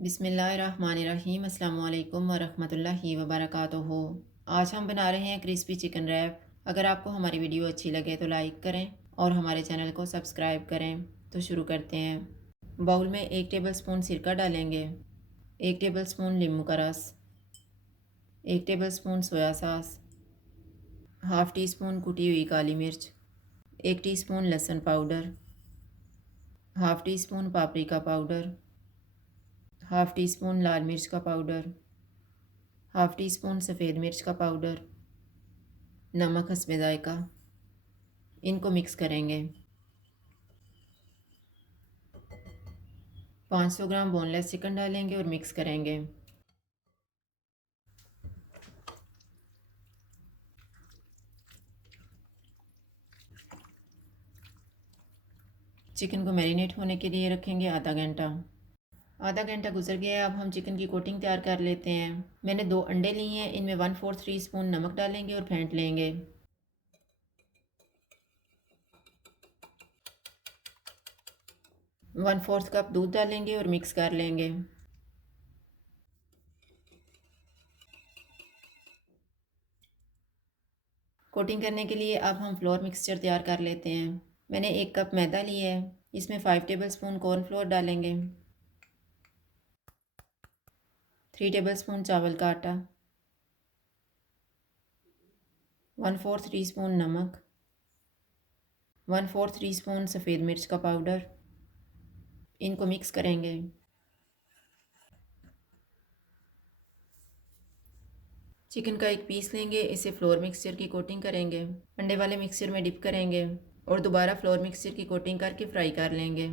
बिस्मिल्लाहिर्रहमानिर्रहीम अस्सलामु अलैकुम वरहमतुल्लाहि वबरकातुहू। आज हम बना रहे हैं क्रिस्पी चिकन रैप। अगर आपको हमारी वीडियो अच्छी लगे तो लाइक करें और हमारे चैनल को सब्सक्राइब करें। तो शुरू करते हैं। बाउल में 1 टेबलस्पून सिरका डालेंगे, 1 टेबलस्पून नींबू का रस, 1 tablespoon soya sauce, half teaspoon कुटी हुई काली मिर्च, 1 टीस्पून लहसुन powder, half teaspoon paprika powder, half teaspoon लाल मिर्च का पाउडर, हाफ़ टी स्पून सफ़ेद मिर्च का पाउडर, नमक हस्बे ज़ायक़ा। इनको मिक्स करेंगे। 500 ग्राम बोनलेस चिकन डालेंगे और मिक्स करेंगे। चिकन को मैरिनेट होने के लिए रखेंगे आधा घंटा। आधा घंटा गुजर गया है। अब हम चिकन की कोटिंग तैयार कर लेते हैं। मैंने 2 अंडे लिए हैं, इनमें 1/4 टीस्पून नमक डालेंगे और फेंट लेंगे। 1/4 कप दूध डालेंगे और मिक्स कर लेंगे। कोटिंग करने के लिए अब हम फ्लोर मिक्सचर तैयार कर लेते हैं। मैंने 1 कप मैदा लिया है, इसमें 5 टेबलस्पून कॉर्नफ्लोर डालेंगे, 3 टेबलस्पून चावल का आटा, 1/4 टीस्पून नमक, 1/4 टीस्पून सफ़ेद मिर्च का पाउडर। इनको मिक्स करेंगे। चिकन का एक पीस लेंगे, इसे फ्लोर मिक्सचर की कोटिंग करेंगे, अंडे वाले मिक्सचर में डिप करेंगे और दोबारा फ्लोर मिक्सचर की कोटिंग करके फ्राई कर लेंगे।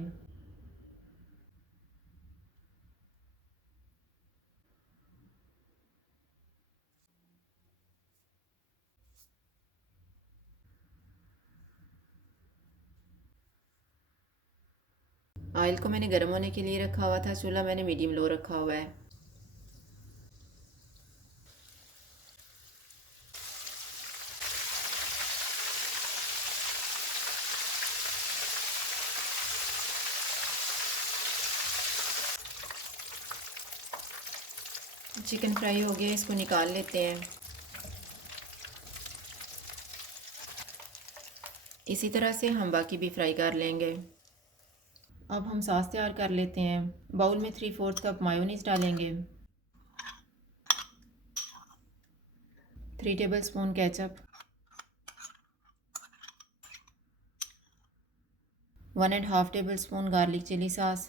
ऑयल को मैंने गर्म होने के लिए रखा हुआ था, चूल्हा मैंने मीडियम लो रखा हुआ है। चिकन फ्राई हो गया, इसको निकाल लेते हैं। इसी तरह से हम बाकी भी फ्राई कर लेंगे। अब हम सॉस तैयार कर लेते हैं। बाउल में 3/4 कप मायोनीज़ डालेंगे, 3 tablespoon ketchup, 1.5 tablespoon garlic chilli sauce,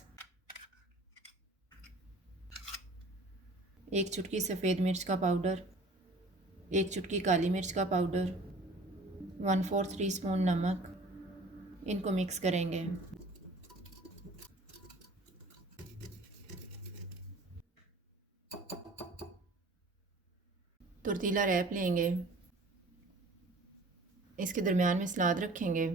1 चुटकी सफ़ेद मिर्च का पाउडर, 1 चुटकी काली मिर्च का पाउडर, 1/4 टीस्पून नमक। इनको मिक्स करेंगे। तुर्तीला रैप लेंगे, इसके दरमियान में सलाद रखेंगे,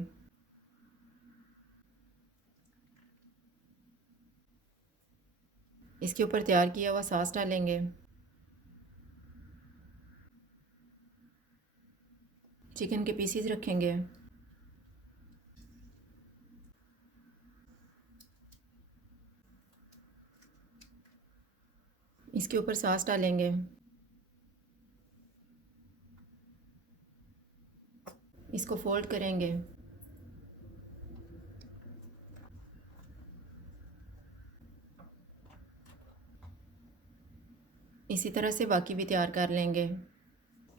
इसके ऊपर तैयार किया हुआ सॉस डालेंगे, चिकन के पीसीज रखेंगे, इसके ऊपर सॉस डालेंगे, इसको फोल्ड करेंगे, इसी तरह से बाकी भी तैयार कर लेंगे।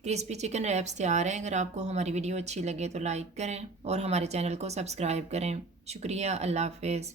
क्रिस्पी चिकन रैप्स तैयार हैं। अगर आपको हमारी वीडियो अच्छी लगे तो लाइक करें और हमारे चैनल को सब्सक्राइब करें। शुक्रिया। अल्लाह हाफ़िज़।